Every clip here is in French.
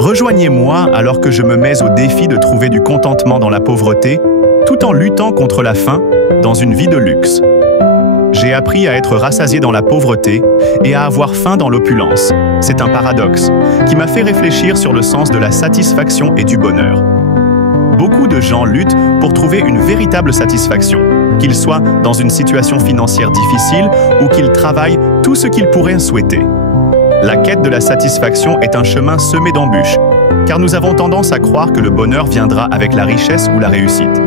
Rejoignez-moi alors que je me mets au défi de trouver du contentement dans la pauvreté, tout en luttant contre la faim dans une vie de luxe. J'ai appris à être rassasié dans la pauvreté et à avoir faim dans l'opulence. C'est un paradoxe qui m'a fait réfléchir sur le sens de la satisfaction et du bonheur. Beaucoup de gens luttent pour trouver une véritable satisfaction, qu'ils soient dans une situation financière difficile ou qu'ils travaillent tout ce qu'ils pourraient souhaiter. La quête de la satisfaction est un chemin semé d'embûches, car nous avons tendance à croire que le bonheur viendra avec la richesse ou la réussite.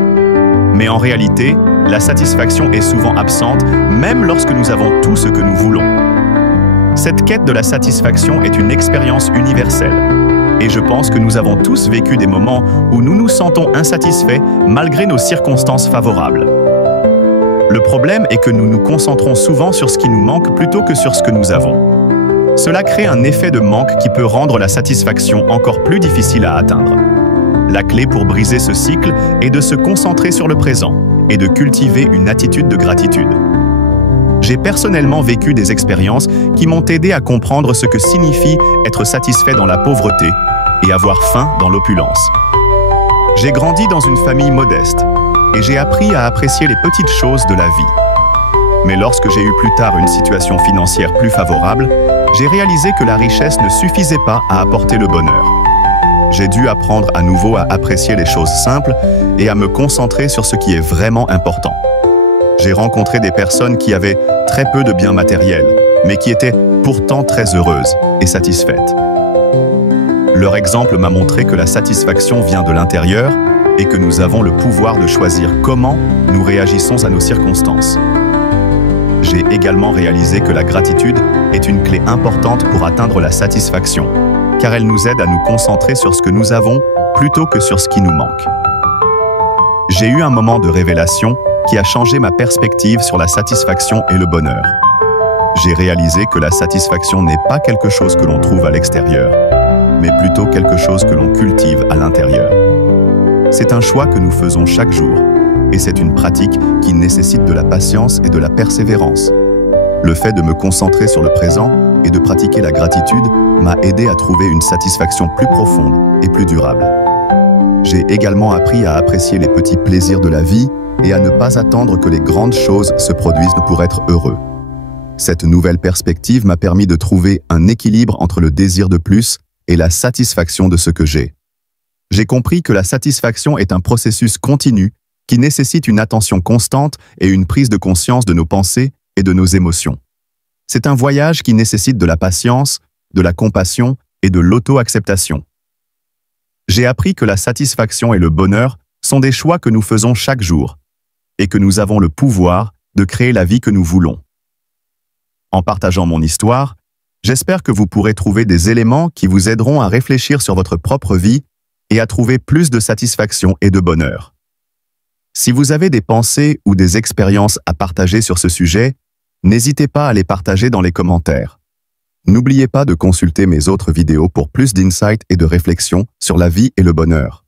Mais en réalité, la satisfaction est souvent absente, même lorsque nous avons tout ce que nous voulons. Cette quête de la satisfaction est une expérience universelle. Et je pense que nous avons tous vécu des moments où nous nous sentons insatisfaits malgré nos circonstances favorables. Le problème est que nous nous concentrons souvent sur ce qui nous manque plutôt que sur ce que nous avons. Cela crée un effet de manque qui peut rendre la satisfaction encore plus difficile à atteindre. La clé pour briser ce cycle est de se concentrer sur le présent et de cultiver une attitude de gratitude. J'ai personnellement vécu des expériences qui m'ont aidé à comprendre ce que signifie être satisfait dans la pauvreté et avoir faim dans l'opulence. J'ai grandi dans une famille modeste et j'ai appris à apprécier les petites choses de la vie. Mais lorsque j'ai eu plus tard une situation financière plus favorable, j'ai réalisé que la richesse ne suffisait pas à apporter le bonheur. J'ai dû apprendre à nouveau à apprécier les choses simples et à me concentrer sur ce qui est vraiment important. J'ai rencontré des personnes qui avaient très peu de biens matériels, mais qui étaient pourtant très heureuses et satisfaites. Leur exemple m'a montré que la satisfaction vient de l'intérieur et que nous avons le pouvoir de choisir comment nous réagissons à nos circonstances. J'ai également réalisé que la gratitude est une clé importante pour atteindre la satisfaction, car elle nous aide à nous concentrer sur ce que nous avons plutôt que sur ce qui nous manque. J'ai eu un moment de révélation qui a changé ma perspective sur la satisfaction et le bonheur. J'ai réalisé que la satisfaction n'est pas quelque chose que l'on trouve à l'extérieur, mais plutôt quelque chose que l'on cultive à l'intérieur. C'est un choix que nous faisons chaque jour, et c'est une pratique qui nécessite de la patience et de la persévérance. Le fait de me concentrer sur le présent et de pratiquer la gratitude m'a aidé à trouver une satisfaction plus profonde et plus durable. J'ai également appris à apprécier les petits plaisirs de la vie et à ne pas attendre que les grandes choses se produisent pour être heureux. Cette nouvelle perspective m'a permis de trouver un équilibre entre le désir de plus et la satisfaction de ce que j'ai. J'ai compris que la satisfaction est un processus continu qui nécessite une attention constante et une prise de conscience de nos pensées et de nos émotions. C'est un voyage qui nécessite de la patience, de la compassion et de l'auto-acceptation. J'ai appris que la satisfaction et le bonheur sont des choix que nous faisons chaque jour et que nous avons le pouvoir de créer la vie que nous voulons. En partageant mon histoire, j'espère que vous pourrez trouver des éléments qui vous aideront à réfléchir sur votre propre vie et à trouver plus de satisfaction et de bonheur. Si vous avez des pensées ou des expériences à partager sur ce sujet, n'hésitez pas à les partager dans les commentaires. N'oubliez pas de consulter mes autres vidéos pour plus d'insights et de réflexions sur la vie et le bonheur.